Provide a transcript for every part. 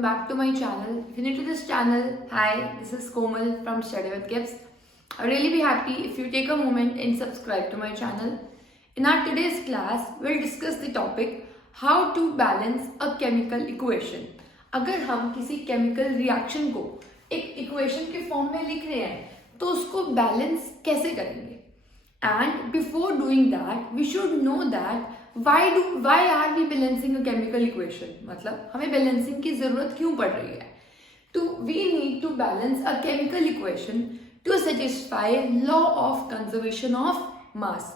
welcome back to my channel. If you're new to this channel, hi, this is Komal from Study with Gibbs. I'll really be happy if you take a moment and subscribe to my channel. In our today's class, we'll discuss the topic how to balance a chemical equation. अगर हम किसी chemical reaction को एक equation के form में लिख रहे हैं, तो उसको balance कैसे करेंगे? And before doing that, we should know that why are we balancing a chemical equation? मतलब हमें balancing की जरूरत क्यों पड़ रही है? तो we need to balance a chemical equation to satisfy law of conservation of mass.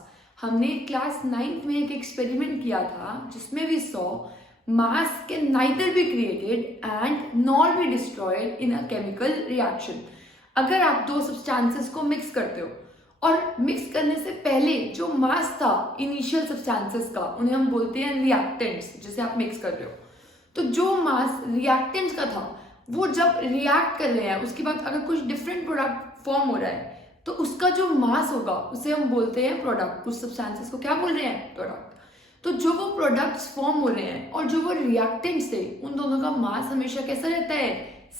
हमने क्लास 9th में एक एक्सपेरिमेंट किया था जिसमें we saw mass can neither be created and nor be destroyed in a chemical reaction. अगर आप दो substances को mix करते हो और मिक्स करने से पहले जो मास था इनिशियल सब्सटेंसेस का, उन्हें हम बोलते हैं रिएक्टेंट्स, जिसे आप मिक्स कर रहे हो. तो जो मास रिएक्टेंट्स का था वो जब रिएक्ट कर रहे हैं उसके बाद अगर कुछ डिफरेंट प्रोडक्ट फॉर्म हो रहा है तो उसका जो मास होगा उसे हम बोलते हैं प्रोडक्ट. कुछ सब्सटेंसेस को क्या बोल रहे हैं? प्रोडक्ट. तो जो वो प्रोडक्ट्स फॉर्म हो रहे हैं और जो वो रिएक्टेंट्स थे उन दोनों का मास हमेशा कैसा रहता है?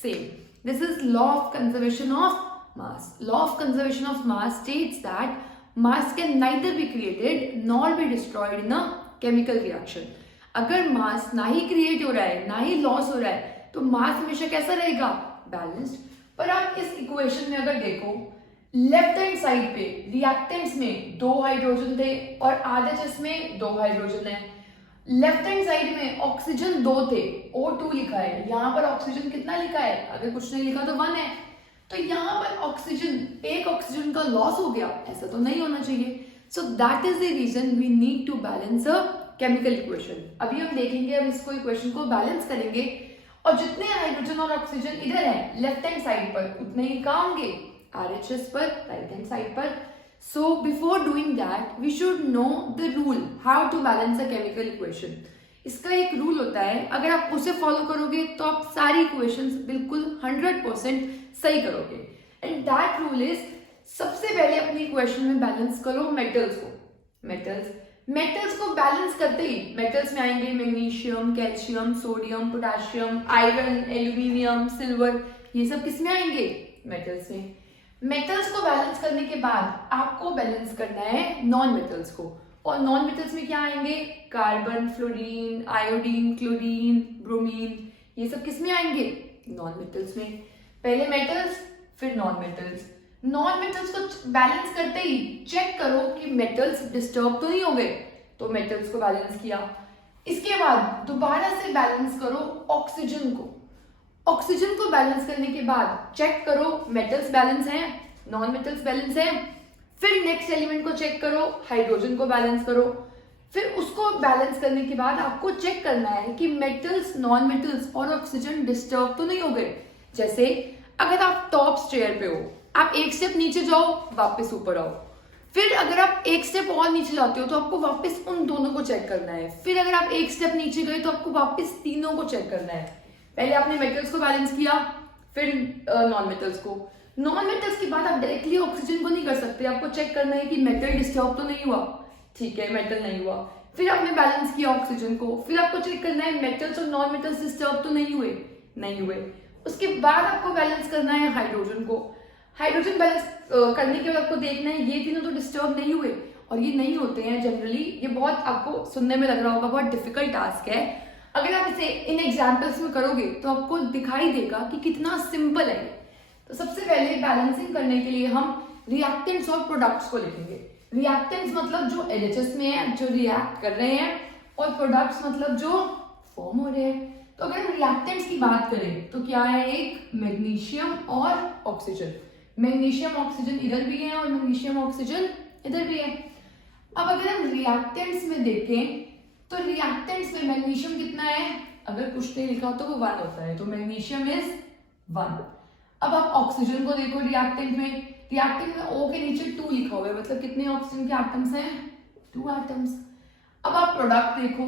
Same. This is law of conservation of mass. Law of conservation of mass states that mass can neither be created nor be destroyed in a chemical reaction. अगर mass ना ही create हो रहा है ना ही loss हो रहा है तो mass हमेशा कैसा रहेगा? Balanced. पर आप इस equation में अगर देखो लेफ्ट हैंड साइड पे रिएक्टेंट्स में 2 हाइड्रोजन थे और आरएचएस में 2 हाइड्रोजन है. लेफ्ट हैंड साइड में ऑक्सीजन 2 थे, O2 लिखा है. यहाँ पर ऑक्सीजन कितना लिखा है? अगर कुछ नहीं लिखा तो 1 है. तो यहाँ पर ऑक्सीजन, एक ऑक्सीजन का लॉस हो गया, ऐसा तो नहीं होना चाहिए. So that is the reason we need to balance a chemical equation. अभी हम देखेंगे, हम इसको इक्वेशन को बैलेंस करेंगे और जितने हाइड्रोजन और ऑक्सीजन इधर है लेफ्ट हैंड साइड पर उतने ही कहाँ होंगे? आरएचएस पर, राइट हैंड साइड पर. So before doing that we should know the rule how to balance a chemical equation. इसका एक रूल होता है, अगर आप उसे फॉलो करोगे तो आप सारी इक्वेशंस बिल्कुल 100% सही करोगे. एंड दैट रूल इज, सबसे पहले अपनी इक्वेशन में बैलेंस करो मेटल्स को. मेटल्स को बैलेंस करते ही मेटल्स में आएंगे magnesium, calcium, sodium, potassium, iron, aluminium, silver. ये सब किस में आएंगे? मेटल्स में. मेटल्स को बैलेंस करने के बाद आपको बैलेंस करना है नॉन मेटल्स को. और नॉन मेटल्स में क्या आएंगे? Carbon, fluorine, iodine, chlorine, bromine. ये सब किस में आएंगे? नॉन मेटल्स में. पहले मेटल्स फिर नॉन मेटल्स. नॉन मेटल्स को बैलेंस करते ही चेक करो कि मेटल्स डिस्टर्ब तो नहीं हो गए. तो मेटल्स को बैलेंस किया. इसके बाद दोबारा से बैलेंस करो ऑक्सीजन को. ऑक्सीजन को बैलेंस करने के बाद चेक करो मेटल्स बैलेंस हैं, नॉन मेटल्स बैलेंस हैं. फिर नेक्स्ट एलिमेंट को चेक करो, हाइड्रोजन को बैलेंस करो. फिर उसको बैलेंस करने के बाद आपको चेक करना है कि मेटल्स, नॉन मेटल्स और ऑक्सीजन डिस्टर्ब तो नहीं हो गए. जैसे अगर आप टॉप स्टेयर पे हो, आप एक स्टेप नीचे जाओ, वापस ऊपर आओ. फिर अगर आप एक स्टेप और नीचे जाते हो तो आपको वापस उन दोनों को चेक करना है. फिर अगर आप एक स्टेप नीचे गए तो आपको वापस तीनों को चेक करना है. पहले आपने मेटल्स को बैलेंस किया, फिर नॉन मेटल्स को. नॉन मेटल्स के बाद आप डायरेक्टली ऑक्सीजन को नहीं कर सकते, आपको चेक करना है कि मेटल डिस्टर्ब तो नहीं हुआ. ठीक है, मेटल नहीं हुआ. फिर आपने बैलेंस किया ऑक्सीजन को, फिर आपको चेक करना है मेटल्स और नॉन मेटल्स डिस्टर्ब तो नहीं हुए. उसके बाद आपको बैलेंस करना है हाइड्रोजन को. हाइड्रोजन बैलेंस करने के बाद आपको देखना है ये तीनों तो डिस्टर्ब नहीं हुए. और ये नहीं होते हैं जनरली. ये बहुत आपको सुनने में लग रहा होगा बहुत डिफिकल्ट टास्क है. अगर आप इसे इन एग्जाम्पल्स में करोगे तो आपको दिखाई देगा कि कितना सिंपल है. तो सबसे पहले बैलेंसिंग करने के लिए हम रिएक्टेंट्स और प्रोडक्ट्स को लिखेंगे. रिएक्टेंट्स मतलब जो एलएचएस में है, जो रिएक्ट कर रहे हैं, और प्रोडक्ट्स मतलब जो फॉर्म हो रहे हैं. तो अगर हम रिएक्टेंट्स की बात करें तो क्या है? एक मैग्नीशियम और ऑक्सीजन. मैग्नीशियम ऑक्सीजन इधर भी है और मैग्नीशियम ऑक्सीजन इधर भी है. अब अगर हम रिएक्टेंट्स में देखें तो रिएक्टेंट्स में मैग्नीशियम कितना है? अगर कुछ नहीं लिखा तो वो 1 होता है, तो मैग्नीशियम इज 1. अब आप ऑक्सीजन को देखो रिएक्टेंट में O के नीचे 2 लिखा हुआ है, मतलब कितने ऑक्सीजन के एटम्स हैं? 2 एटम्स. अब आप प्रोडक्ट देखो,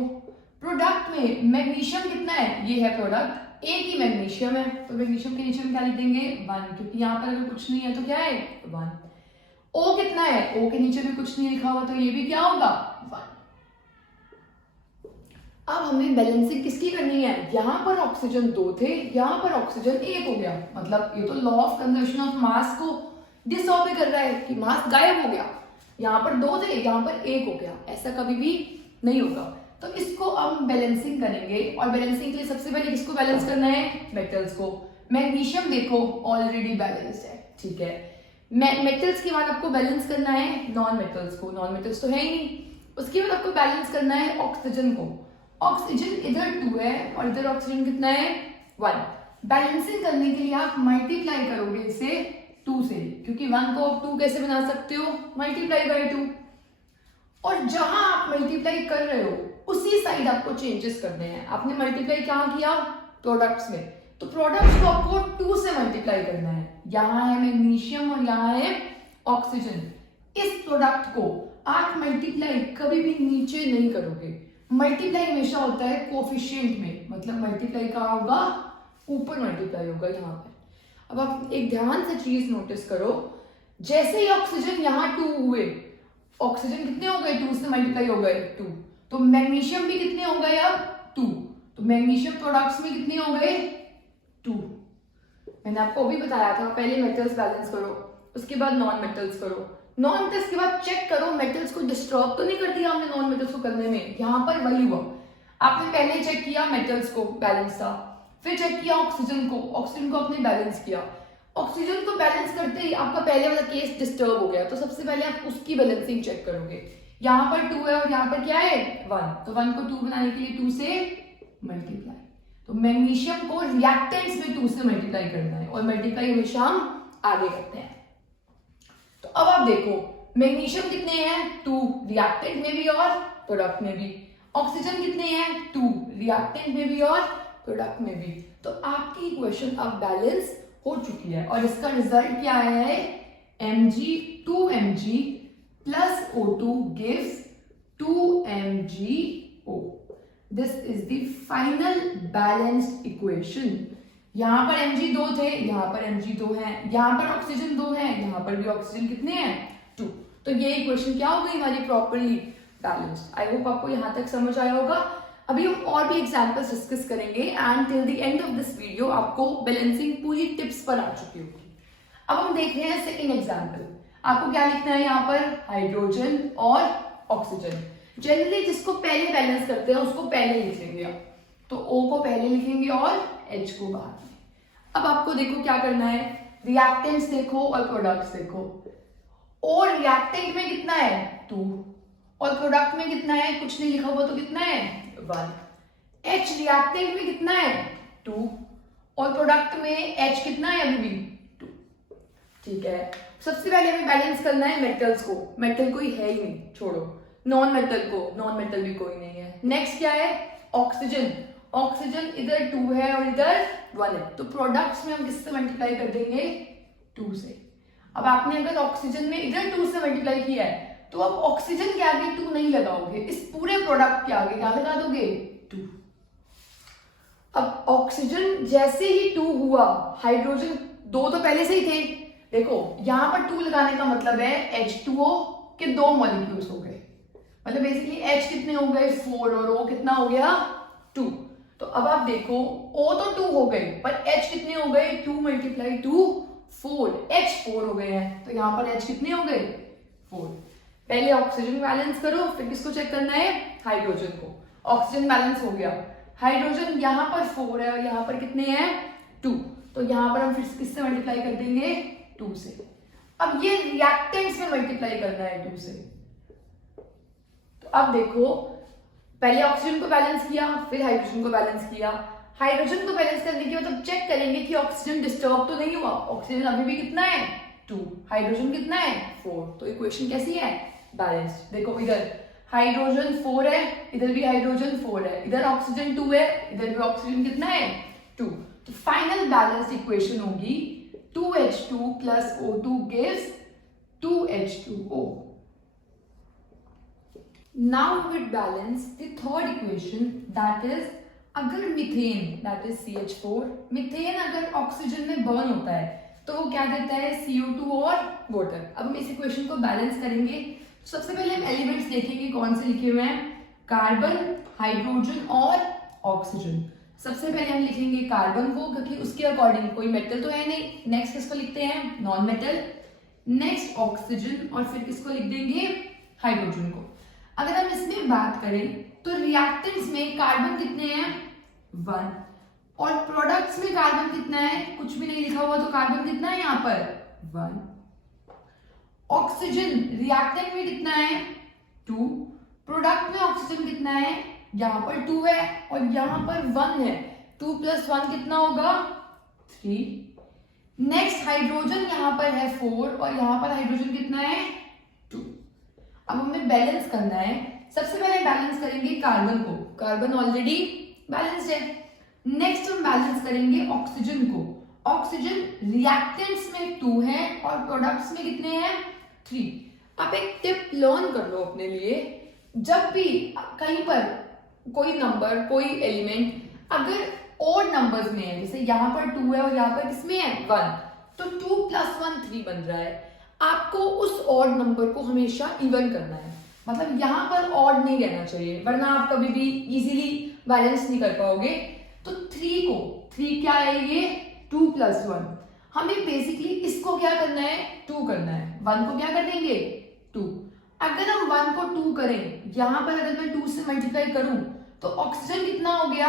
प्रोडक्ट में मैग्नीशियम कितना है? ये है प्रोडक्ट, एक ही मैग्नीशियम है, तो मैग्नीशियम के नीचे हम क्या लिख देंगे? 1, क्योंकि यहाँ पर अगर कुछ नहीं है तो क्या है? 1. O कितना है? O के नीचे भी कुछ नहीं लिखा हुआ, तो ये भी क्या होगा? 1. अब हमें बैलेंसिंग किसकी करनी है, यहाँ पर ऑक्सीजन 2 थे, यहाँ पर ऑक्सीजन 1 हो गया, मतलब ये तो law of conservation of mass को डिसऑबे कर रहा है कि मास गायब हो गया, यहाँ पर 2 थे, यहाँ पर 1 हो गया, ऐसा कभी भी नहीं होगा। तो इसको अब बैलेंसिंग करेंगे, और बैलेंसिंग के लिए सबसे पहले किसको बैलेंस करना है, मेटल्स को। मैग्नीशियम देखो ऑलरेडी बैलेंस्ड है, ठीक है। मेटल्स के बाद आपको बैलेंस करना है नॉन मेटल्स को, नॉन मेटल्स तो है ही नहीं। उसके बाद आपको बैलेंस करना है ऑक्सीजन को। ऑक्सीजन इधर 2 है और इधर ऑक्सीजन कितना है 1। बैलेंसिंग करने के लिए आप मल्टीप्लाई करोगे इसे 2 से, क्योंकि 1 को आप 2 कैसे बना सकते हो, मल्टीप्लाई बाय 2। और जहां आप मल्टीप्लाई कर रहे हो उसी साइड आपको चेंजेस करने हैं। आपने मल्टीप्लाई कहाँ किया, प्रोडक्ट्स में, तो प्रोडक्ट्स को आपको 2 से मल्टीप्लाई करना है। यहाँ है मैग्नीशियम और यहाँ है ऑक्सीजन। इस प्रोडक्ट को आप मल्टीप्लाई कभी भी नीचे नहीं करोगे, मल्टीप्लाई हमेशा होता है कोफिशिएंट में, मतलब मल्टीप्लाई कहाँ होगा, ऊपर मल्टीप्लाई होगा यहाँ पे। अब आप एक ध्यान से चीज नोटिस करो, जैसे ही ऑक्सीजन यहाँ 2 हुए, ऑक्सीजन कितने हो गए, 2 से मल्टीप्लाई हो गए 2, तो मैग्नीशियम भी कितने हो गए अब 2, तो मैग्नीशियम प्रोडक्ट्स में कितने हो गए 2। मैंने आपको अभी बताया था, पहले मेटल्स बैलेंस करो, उसके बाद नॉन मेटल्स करो। नॉन मेटल्स के बाद चेक करो मेटल्स को डिस्टर्ब तो नहीं कर दिया हमने नॉन मेटल्स को करने में, यहाँ पर वही हुआ। आपने पहले चेक किया मेटल्स को बैलेंस था, फिर चेक किया ऑक्सीजन को, ऑक्सीजन को आपने बैलेंस किया। ऑक्सीजन को बैलेंस करते ही आपका पहले वाला केस डिस्टर्ब हो गया, तो सबसे पहले आप उसकी बैलेंसिंग चेक करोगे। यहाँ पर 2 है और यहाँ पर क्या है 1, तो 1 को 2 बनाने के लिए 2 से मल्टीप्लाई। तो मैग्नीशियम को रिएक्टेंट्स में 2 से मल्टीप्लाई करना है, और मल्टीप्लाई हमेशा हम आगे करते हैं। तो अब आप देखो मैग्नीशियम कितने हैं 2, रिएक्टेंट में भी और प्रोडक्ट में भी। ऑक्सीजन कितने हैं 2, रिएक्टेंट में भी और प्रोडक्ट में भी। तो आपकी इक्वेशन अब बैलेंस हो चुकी है, और इसका रिजल्ट क्या आया है, Mg 2Mg plus O2 gives 2MgO. This is the final balanced equation. यहाँ पर Mg 2 थे, यहाँ पर Mg 2 है, यहाँ पर ऑक्सीजन 2 है, यहाँ पर भी ऑक्सीजन कितने हैं 2। तो ये इक्वेशन क्या हो गई हमारी, प्रॉपरली बैलेंस्ड। आई होप आपको यहाँ तक समझ आया होगा। अभी हम और भी एग्जाम्पल्स डिस्कस करेंगे, and till the end of this video आपको बैलेंसिंग पूरी टिप्स पर आ चुकी होगी। अब हम देख रहे हैं सेकेंड एग्जाम्पल। आपको क्या लिखना है यहाँ पर, हाइड्रोजन और ऑक्सीजन। जनरली जिसको पहले बैलेंस करते हैं उसको पहले लिखेंगे, तो O को पहले लिखेंगे और H को बाद में। अब आपको देखो क्या करना है, रिएक्टेंट्स देखो और प्रोडक्ट्स देखो। O रिएक्टेंट में कितना है 2, और प्रोडक्ट में कितना है, कुछ नहीं लिखा हुआ तो कितना है 1। H रिएक्टेंट में कितना है 2, और प्रोडक्ट में H कितना है अभी भी 2। ठीक है, सबसे पहले हमें बैलेंस करना है मेटल्स को। मेटल कोई है ही नहीं, छोड़ो। नॉन मेटल को, नॉन मेटल भी कोई नहीं है। नेक्स्ट क्या है, ऑक्सीजन। ऑक्सीजन इधर 2 है और इधर 1 है, तो प्रोडक्ट्स में हम किससे मल्टीप्लाई कर देंगे 2 से। अब आपने अगर ऑक्सीजन में इधर 2 से मल्टीप्लाई किया है, तो अब ऑक्सीजन के आगे 2 नहीं लगाओगे, इस पूरे प्रोडक्ट के आगे क्या लगा दोगे 2। अब ऑक्सीजन जैसे ही 2 हुआ, हाइड्रोजन 2 तो पहले से ही थे। देखो यहां पर 2 लगाने का मतलब है H2O के 2 मॉलिक्यूल्स हो गए, मतलब बेसिकली H कितने हो गए 4 और O कितना हो गया 2। तो अब आप देखो O तो 2 हो गए, पर H कितने हो गए 2 × 2 4, H 4 हो गए हैं, तो यहाँ पर H कितने हो गए 4। पहले ऑक्सीजन बैलेंस करो, फिर किसको चेक करना है, हाइड्रोजन को। ऑक्सीजन बैलेंस हो गया, हाइड्रोजन यहाँ पर 4 है और यहाँ पर कितने हैं 2, तो यहाँ पर हम फिर किससे मल्टीप्लाई कर देंगे 2 से। अब ये रिएक्टेंट्स में मल्टीप्लाई करना है 2 से। तो अब देखो पहले ऑक्सीजन को बैलेंस किया, फिर हाइड्रोजन को बैलेंस किया। हाइड्रोजन को बैलेंस करने के बाद चेक करेंगे कि ऑक्सीजन डिस्टर्ब तो नहीं हुआ। ऑक्सीजन अभी भी कितना है 2, हाइड्रोजन कितना है 4, तो इक्वेशन कैसी है बैलेंस्ड। देखो इधर हाइड्रोजन 4 है, इधर भी हाइड्रोजन 4 है, इधर ऑक्सीजन 2 है, इधर भी ऑक्सीजन कितना है 2। तो फाइनल बैलेंस्ड इक्वेशन होगी 2H2 plus O2 gives 2H2O. Now we balance the third equation, that is अगर methane that is CH4, methane अगर ऑक्सीजन में बर्न होता है तो वो क्या देता है CO2 और वाटर। अब हम इस इक्वेशन को बैलेंस करेंगे। सबसे पहले हम एलिमेंट्स देखेंगे कौन से लिखे हुए हैं, कार्बन, हाइड्रोजन और ऑक्सीजन। सबसे पहले हम लिखेंगे कार्बन को, क्योंकि उसके अकॉर्डिंग कोई मेटल तो है नहीं। नेक्स्ट किसको लिखते हैं? Non metal. नेक्स्ट ऑक्सीजन, और फिर किसको लिख देंगे? हाइड्रोजन को। अगर हम इसमें बात करें तो रिएक्टेंट्स में कार्बन कितने हैं? 1। और प्रोडक्ट्स में कार्बन कितना है? कुछ भी नहीं लिखा हुआ, तो कार्बन कितना है यहाँ पर? 1। ऑक्सीजन रिएक्टेंट में कितना है? 2। प्रोडक्ट में ऑक्सीजन कितना है? यहाँ पर 2 है और यहाँ पर 1 है। 2 + 1 कितना होगा? 3। नेक्स्ट हाइड्रोजन यहाँ पर है 4 और यहाँ पर हाइड्रोजन कितना है? 2। अब हमें बैलेंस करना है। सबसे पहले बैलेंस करेंगे कार्बन को, कार्बन ऑलरेडी बैलेंस्ड है। नेक्स्ट हम बैलेंस करेंगे ऑक्सीजन को। ऑक्सीजन रिएक्टेंट्स में 2 है और प्रोडक्ट्स में कितने हैं? 3। आप एक टिप लर्न कर लो अपने लिए, जब भी कहीं पर कोई नंबर, कोई एलिमेंट अगर ऑड नंबर्स में है, जैसे यहाँ पर 2 है और यहाँ पर किसमें है? 1, तो 2 + 1 3 बन रहा है। आपको उस ऑड नंबर को हमेशा इवन करना है, मतलब यहाँ पर ऑड नहीं रहना चाहिए, वरना आप कभी भी इजीली बैलेंस नहीं कर पाओगे। तो 3 क्या है ये? 2 + 1। हमें बेसिकली इसको क्या करना है? 2 करना है। 1 को क्या कर देंगे? 2। अगर हम 1 को 2 करें, यहां पर अगर मैं 2 से मल्टीप्लाई करूं तो ऑक्सीजन कितना हो गया?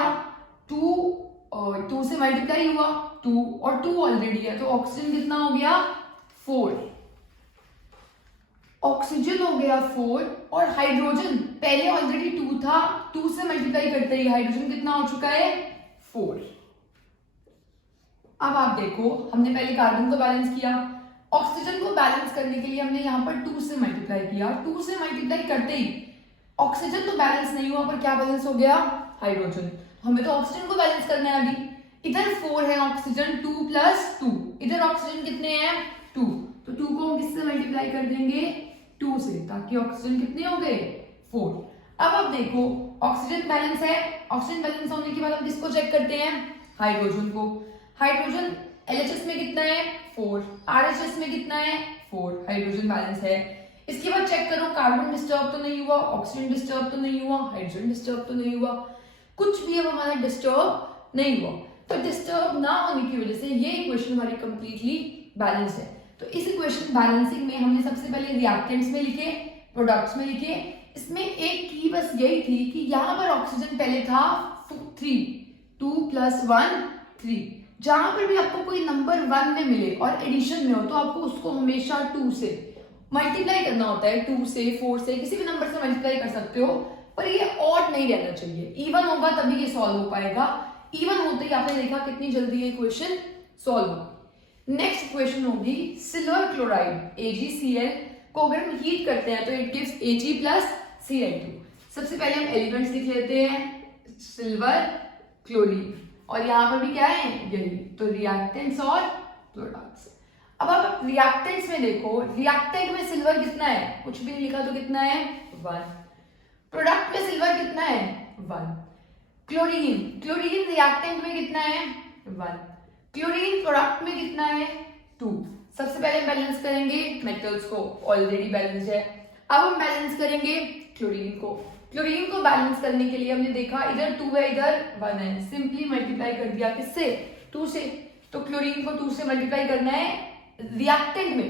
2 से मल्टीप्लाई हुआ 2 और 2 ऑलरेडी है, तो ऑक्सीजन कितना हो गया? 4। ऑक्सीजन हो गया 4 और हाइड्रोजन पहले ऑलरेडी 2 था, 2 से मल्टीप्लाई करते ही हाइड्रोजन कितना हो चुका है? 4। अब आप देखो, हमने पहले कार्बन को बैलेंस किया, ऑक्सीजन को बैलेंस करने के लिए हमने यहाँ पर 2 से मल्टीप्लाई किया। 2 से मल्टीप्लाई करते ही ऑक्सीजन तो बैलेंस नहीं हुआ, पर क्या बैलेंस हो गया? हाइड्रोजन। हमें तो ऑक्सीजन को बैलेंस करना है अभी। इधर 4 है ऑक्सीजन, 2 + 2। इधर ऑक्सीजन कितने हैं? 2। तो 2 को हम किससे मल्टीप्लाई कर देंगे? 2 से, ताकि ऑक्सीजन कितने हो गए? 4। अब आप देखो, ऑक्सीजन बैलेंस है। ऑक्सीजन बैलेंस होने के बाद हम किसको चेक करते हैं? हाइड्रोजन को। हाइड्रोजन LHS में कितना है? 4। RHS में कितना है? 4। हाइड्रोजन बैलेंस है। इसके बाद चेक करो, कार्बन डिस्टर्ब तो नहीं हुआ, ऑक्सीजन डिस्टर्ब तो नहीं हुआ, हाइड्रोजन डिस्टर्ब तो नहीं हुआ, कुछ भी अब हमारा डिस्टर्ब नहीं हुआ। तो डिस्टर्ब ना होने की वजह से ये इक्वेशन हमारी कंप्लीटली बैलेंस है। तो इस इक्वेशन बैलेंसिंग में हमने सबसे पहले रिएक्टेंट्स में लिखे, प्रोडक्ट्स में लिखे। इसमें एक की बस यही थी कि यहाँ पर ऑक्सीजन पहले था 3, 2 + 1 3। जहां पर भी आपको कोई नंबर 1 में मिले और एडिशन में हो, तो आपको उसको हमेशा 2 से मल्टीप्लाई करना होता है। 2 से, 4 से, किसी भी नंबर से मल्टीप्लाई कर सकते हो, पर ये ऑड नहीं रहना चाहिए। इवन होगा तभी ये सॉल्व हो पाएगा। इवन होते ही आपने देखा कितनी जल्दी ये इक्वेशन सॉल्व होगी। नेक्स्ट इक्वेशन होगी सिल्वर क्लोराइड AgCl को अगर हम हीट करते हैं तो इट गिव्स Ag + Cl2। सबसे पहले हम एलिमेंट्स लिख लेते हैं, सिल्वर, क्लोरीन, और यहाँ पर भी क्या है? यही। तो रिएक्टेंट्स और प्रोडक्ट्स। अब आप रिएक्टेंट्स में देखो, रिएक्टेंट में सिल्वर कितना है? कुछ भी नहीं लिखा, तो कितना है? 1। प्रोडक्ट में सिल्वर कितना है? 1। क्लोरीन रिएक्टेंट में कितना है? 1। क्लोरीन प्रोडक्ट में कितना है? 2। सबसे पहले बैलेंस करेंगे मेटल्स को, ऑलरेडी बैलेंस है। अब हम बैलेंस करेंगे क्लोरीन को। क्लोरीन को बैलेंस करने के लिए हमने देखा, इधर 2 है, इधर 1 है, सिंपली मल्टीप्लाई कर दिया। किससे? 2 से। तो क्लोरीन को 2 से मल्टीप्लाई करना है रिएक्टेंट में।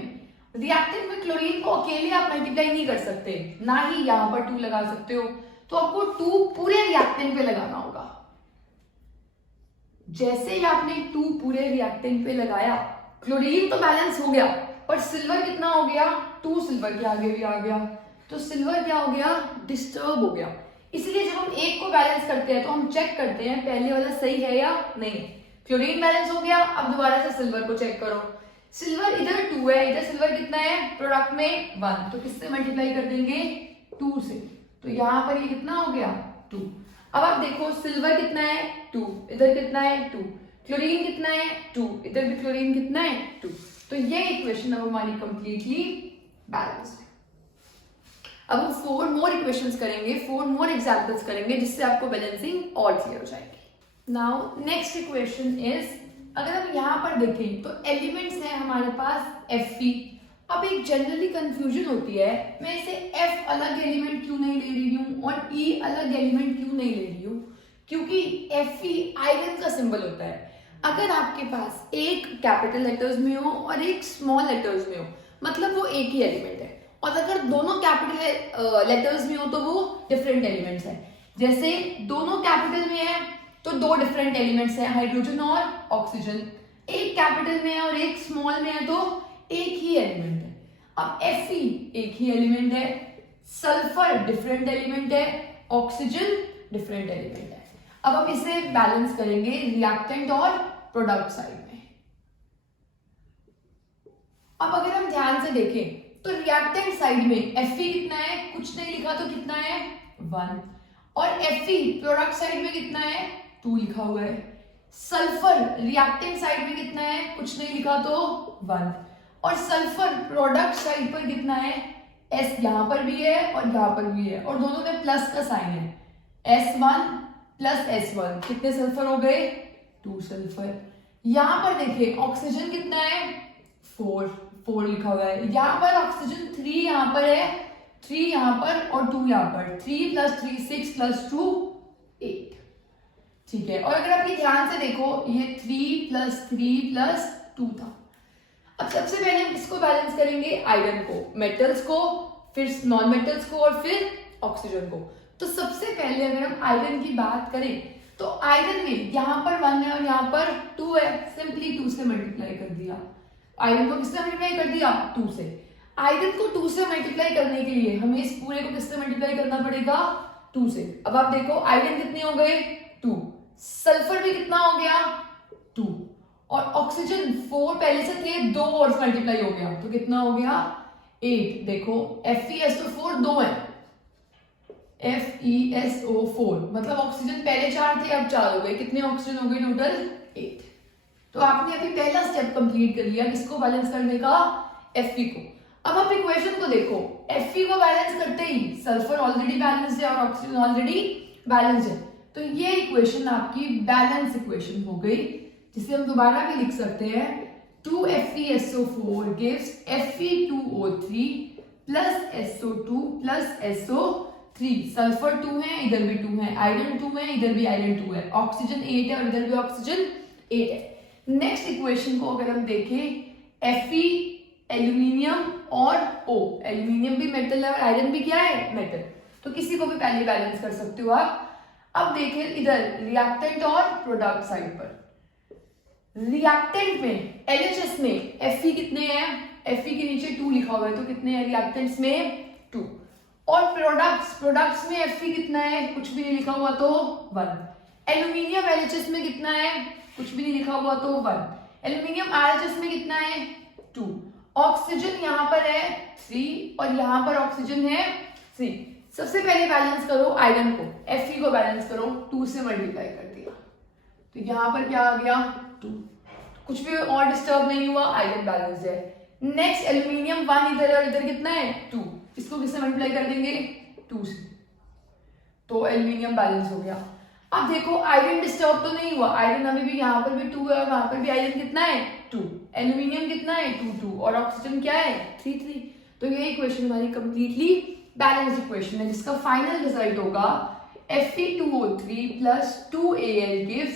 रिएक्टेंट में क्लोरीन को अकेले आप मल्टीप्लाई नहीं कर सकते, ना ही यहां पर 2 लगा सकते हो, तो आपको 2 पूरे रिएक्टेंट पे लगाना होगा। जैसे ही आपने 2 पूरे रिएक्टेंट पे लगाया, क्लोरीन तो बैलेंस हो गया, पर सिल्वर कितना हो गया? 2 सिल्वर के आगे भी आ गया, तो सिल्वर क्या हो गया? डिस्टर्ब हो गया। इसलिए जब हम एक को बैलेंस करते हैं तो हम चेक करते हैं पहले वाला सही है या नहीं। क्लोरीन बैलेंस हो गया, अब दोबारा से सिल्वर को चेक करो। सिल्वर इधर 2 है, इधर सिल्वर कितना है? प्रोडक्ट में 1, तो किससे मल्टीप्लाई कर देंगे? 2 से। तो यहाँ पर ये कितना हो गया? 2। अब आप देखो, सिल्वर कितना है? 2। इधर कितना है? 2। क्लोरीन कितना है? 2। इधर भी क्लोरीन कितना है? 2। तो ये इक्वेशन अब हमारी कंप्लीटली बैलेंस्ड है। अब हम 4 मोर इक्वेशंस करेंगे, 4 मोर एग्जाम्पल्स करेंगे, जिससे आपको बैलेंसिंग और क्लियर हो जाएगी। नाउ नेक्स्ट इक्वेशन इज, अगर हम यहाँ पर देखें तो एलिमेंट्स है हमारे पास Fe अब एक जनरली कंफ्यूजन होती है, मैं इसे F अलग एलिमेंट क्यों नहीं ले रही हूँ और E अलग एलिमेंट क्यों नहीं ले रही हूँ, क्योंकि Fe आयरन का सिंबल होता है। अगर आपके पास एक कैपिटल लेटर्स में हो और एक स्मॉल लेटर्स में हो, मतलब वो एक ही एलिमेंट है, और अगर दोनों कैपिटल लेटर्स में हो तो वो डिफरेंट एलिमेंट्स है। जैसे दोनों कैपिटल में है तो दो डिफरेंट एलिमेंट्स है, हाइड्रोजन और ऑक्सीजन। एक कैपिटल में है और एक स्मॉल में है तो एक ही एलिमेंट है। अब Fe एक ही एलिमेंट है, सल्फर डिफरेंट एलिमेंट है, ऑक्सीजन डिफरेंट एलिमेंट है। अब हम इसे बैलेंस करेंगे रिएक्टेंट और प्रोडक्ट साइड में। अब अगर हम ध्यान से देखें तो रिएक्टेंट साइड में Fe कितना है, कुछ नहीं लिखा तो कितना है 1, और Fe प्रोडक्ट साइड में कितना है 2 लिखा हुआ है। सल्फर रिएक्टेंट साइड में कितना है, कुछ नहीं लिखा तो 1, और सल्फर प्रोडक्ट साइड पर कितना है, S यहां पर भी है और यहां पर भी है, और दोनों में प्लस का साइन है। S1 प्लस S1 कितने सल्फर हो गए, 2 सल्फर। यहां पर देखिए ऑक्सीजन कितना है 4 लिखा हुआ है। यहां पर ऑक्सीजन 3 यहां पर है, 3 यहां पर और 2 यहां पर। 3 + 3 6 + 2 8, ठीक है। और अगर आप ये ध्यान से देखो ये 3 + 3 + 2 था। अब सबसे पहले हम किसको बैलेंस करेंगे, आयरन को, मेटल्स को, फिर नॉन मेटल्स को और फिर ऑक्सीजन को। तो सबसे पहले अगर हम आयरन की बात करें तो आयरन में यहाँ पर 1 है और यहाँ पर 2 है, सिंपली 2 से मल्टीप्लाई कर दिया। आयरन को किससे मल्टीप्लाई कर दिया, 2 से। आयरन को 2 से मल्टीप्लाई करने के लिए हमें इस पूरे को किससे मल्टीप्लाई करना पड़ेगा, 2 से। अब आप देखो आयरन कितने हो गए 2, सल्फर भी कितना हो गया 2, और ऑक्सीजन 4 पहले से थे, 2 और मल्टीप्लाई हो गया तो कितना हो गया 8। देखो FeSO4 2 है, FeSO4 मतलब ऑक्सीजन पहले 4 थे अब 4 हो गए। कितने ऑक्सीजन हो गए टोटल 8। तो आपने अभी पहला स्टेप कंप्लीट कर लिया किसको बैलेंस करने का, Fe को। अब आप इक्वेशन को देखो, Fe को बैलेंस करते ही सल्फर ऑलरेडी बैलेंस है और ऑक्सीजन ऑलरेडी बैलेंस है, तो ये इक्वेशन आपकी बैलेंस इक्वेशन हो गई, जिसे हम दोबारा भी लिख सकते हैं 2FeSO4 gives Fe2O3 plus SO2 plus SO3। Sulphur 2 है, इधर भी 2 है, आयरन 2 है, इधर भी आयरन 2 है, ऑक्सीजन 8 है और इधर भी ऑक्सीजन 8 है। नेक्स्ट इक्वेशन को अगर हम देखें Fe एल्यूमिनियम और O, एल्यूमिनियम भी मेटल है और आयरन भी क्या है मेटल, तो किसी को भी पहले बैलेंस कर सकते हो आप। अब देखें इधर रिएक्टेंट और प्रोडक्ट साइड पर, रिएक्टेंट में LHS में Fe कितने हैं, Fe के नीचे 2 लिखा हुआ है तो कितने हैं रिएक्टेंट्स में 2, और प्रोडक्ट्स में Fe कितना है, कुछ भी नहीं लिखा हुआ तो 1। एल्यूमिनियम LHS में कितना है, कुछ भी नहीं लिखा हुआ तो 1। एल्यूमिनियम RHS में कितना है 2। ऑक्सीजन यहाँ पर है 3 और यहाँ पर ऑक्सीजन है 3। सबसे पहले बैलेंस करो आयरन को, Fe को बैलेंस करो, 2 से मल्टीप्लाई कर दिया तो यहाँ पर क्या आ गया 2, कुछ भी और डिस्टर्ब नहीं हुआ, आयरन बैलेंस है। नेक्स्ट एल्यूमिनियम 1 इधर और इधर कितना है 2, इसको किससे मल्टीप्लाई कर देंगे 2 से, तो एल्यूमिनियम बैलेंस हो गया। अब देखो आयरन डिस्टर्ब तो नहीं हुआ, आयरन अभी भी यहाँ पर भी 2 है और वहां पर भी आयरन कितना है 2, एल्यूमिनियम कितना है 2 और ऑक्सीजन क्या है 3। तो ये इक्वेशन हमारी कंप्लीटली बैलेंस इक्वेशन है, जिसका फाइनल रिजल्ट होगा Fe2O3 plus 2Al gives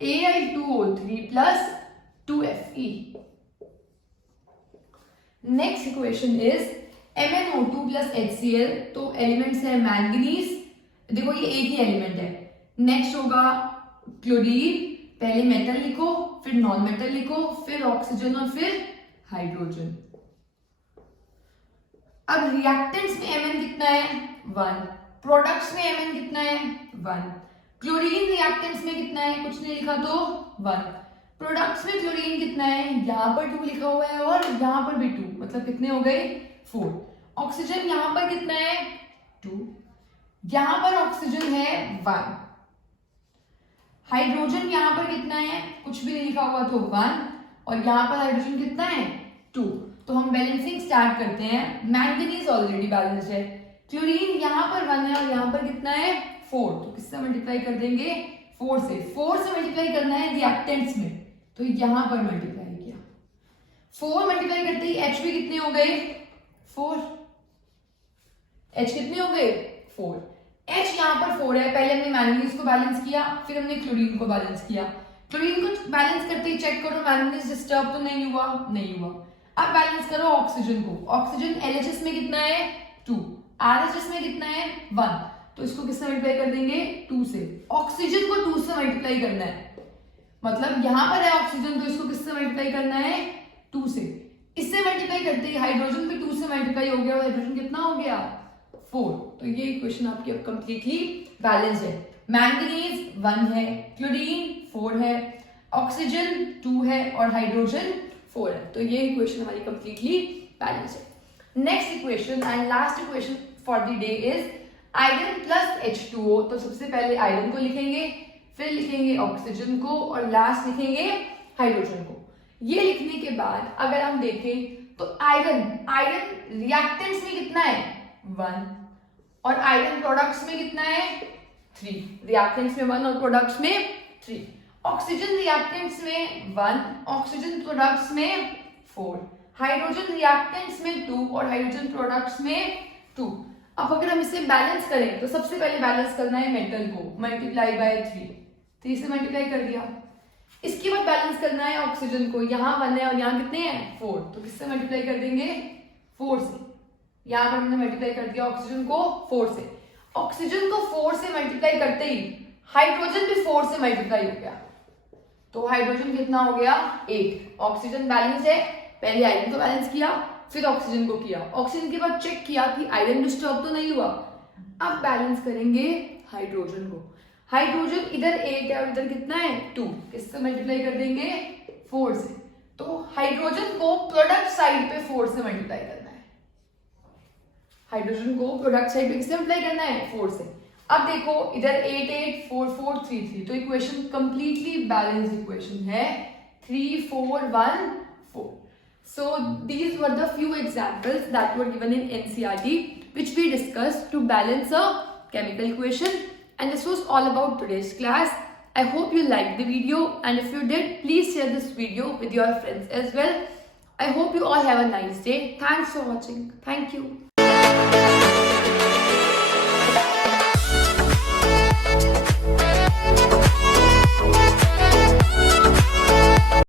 Al2O3 plus 2Fe। Next equation is MnO2 plus HCl, तो एलिमेंट्स है मैंगनीज, देखो ये एक ही एलिमेंट है। नेक्स्ट होगा क्लोरीन, पहले मेटल लिखो फिर नॉन मेटल लिखो फिर ऑक्सीजन और फिर हाइड्रोजन। अब रिएक्टेंट्स में Mn कितना है 1, प्रोडक्ट्स में Mn कितना है 1, क्लोरीन रिएक्टेंट्स में कितना है कुछ नहीं लिखा तो 1, प्रोडक्ट्स में क्लोरीन कितना है, यहाँ पर 2 लिखा हुआ है और यहाँ पर भी 2, मतलब कितने हो गए 4। ऑक्सीजन यहाँ पर कितना है 2, यहाँ पर ऑक्सीजन है 1, हाइड्रोजन यहाँ पर कितना है कुछ भी नहीं लिखा हुआ तो 1, और यहाँ पर हाइड्रोजन कितना है 2। तो हम बैलेंसिंग स्टार्ट करते हैं। मैंगनीज ऑलरेडी बैलेंस है, क्लोरीन यहाँ पर 1 है और यहाँ पर कितना है 4, तो किससे मल्टीप्लाई कर देंगे 4 से मल्टीप्लाई करना है रिएक्टेंट्स में, तो यहाँ पर मल्टीप्लाई किया 4 मल्टीप्लाई करते ही H भी कितने हो गए 4, H कितने हो गए 4, H यहाँ पर 4 है, पहले हमने मैंगनीज को बैलेंस किया, फिर हमने क्लोरीन को बैलेंस किया। क्लोरीन को बैलेंस करते ही चेक करो मैंगनीज डिस्टर्ब तो नहीं हुआ, नहीं हुआ। अब बैलेंस करो ऑक्सीजन को, ऑक्सीजन LHS में कितना है 2, RHS में कितना है 1, तो इसको किससे मल्टीप्लाई कर देंगे 2 से। ऑक्सीजन को 2 से मल्टीप्लाई करना है, मतलब यहां पर है ऑक्सीजन तो इसको किससे मल्टीप्लाई करना है 2 से। इससे मल्टीप्लाई करते ही हाइड्रोजन भी 2 से मल्टीप्लाई हो गया, हाइड्रोजन कितना हो गया 4, तो ये इक्वेशन आपकी अब कंप्लीटली बैलेंस है। मैंगनीज 1 है, क्लोरीन 4 है, ऑक्सीजन 2 है और हाइड्रोजन 4 है, तो ये इक्वेशन हमारी कंप्लीटली बैलेंस है। Next equation and last equation for the day is iron plus H2O। तो सबसे पहले आयरन को लिखेंगे, फिर लिखेंगे ऑक्सीजन को और लास्ट लिखेंगे हाइड्रोजन को। ये लिखने के बाद अगर हम देखें तो आयरन रिएक्टेंट्स में कितना है 1 और आयरन प्रोडक्ट्स में कितना है 3, रिएक्टेंट्स में 1 और प्रोडक्ट्स में 3। ऑक्सीजन रिएक्टेंट्स में 1, ऑक्सीजन प्रोडक्ट्स में 4, हाइड्रोजन रिएक्टेंट्स में 2 और हाइड्रोजन प्रोडक्ट्स में 2। अब अगर हम इसे बैलेंस करें तो सबसे पहले बैलेंस करना है मेटल को, मल्टीप्लाई बाय 3 से मल्टीप्लाई कर दिया। इसके बाद बैलेंस करना है ऑक्सीजन को, यहाँ 1 है और यहाँ कितने हैं 4, तो किससे मल्टीप्लाई कर देंगे 4 से। यहाँ पर हमने मल्टीप्लाई कर दिया ऑक्सीजन को 4 से। ऑक्सीजन को 4 से मल्टीप्लाई करते ही हाइड्रोजन भी 4 से मल्टीप्लाई हो गया, तो हाइड्रोजन कितना हो गया 8। ऑक्सीजन बैलेंस है, पहले आयरन को बैलेंस किया फिर ऑक्सीजन को किया, ऑक्सीजन के बाद चेक किया कि आयरन डिस्टर्ब तो नहीं हुआ। अब बैलेंस करेंगे हाइड्रोजन को, हाइड्रोजन इधर 8 है और इधर कितना है 2, किससे मल्टीप्लाई कर देंगे 4 से। तो हाइड्रोजन को प्रोडक्ट साइड पे 4 से मल्टीप्लाई करना है, हाइड्रोजन को प्रोडक्ट साइड पे किससे मल्टीप्लाई करना है 4 से। अब देखो इधर 8 8 4 4 3 3, तो इक्वेशन कंप्लीटली बैलेंस इक्वेशन है 3 4 1 4। So these were the few examples that were given in NCERT which we discussed to balance a chemical equation, and this was all about today's class. I hope you liked the video, and if you did, please share this video with your friends as well. I hope you all have a nice day. Thanks for watching. Thank you.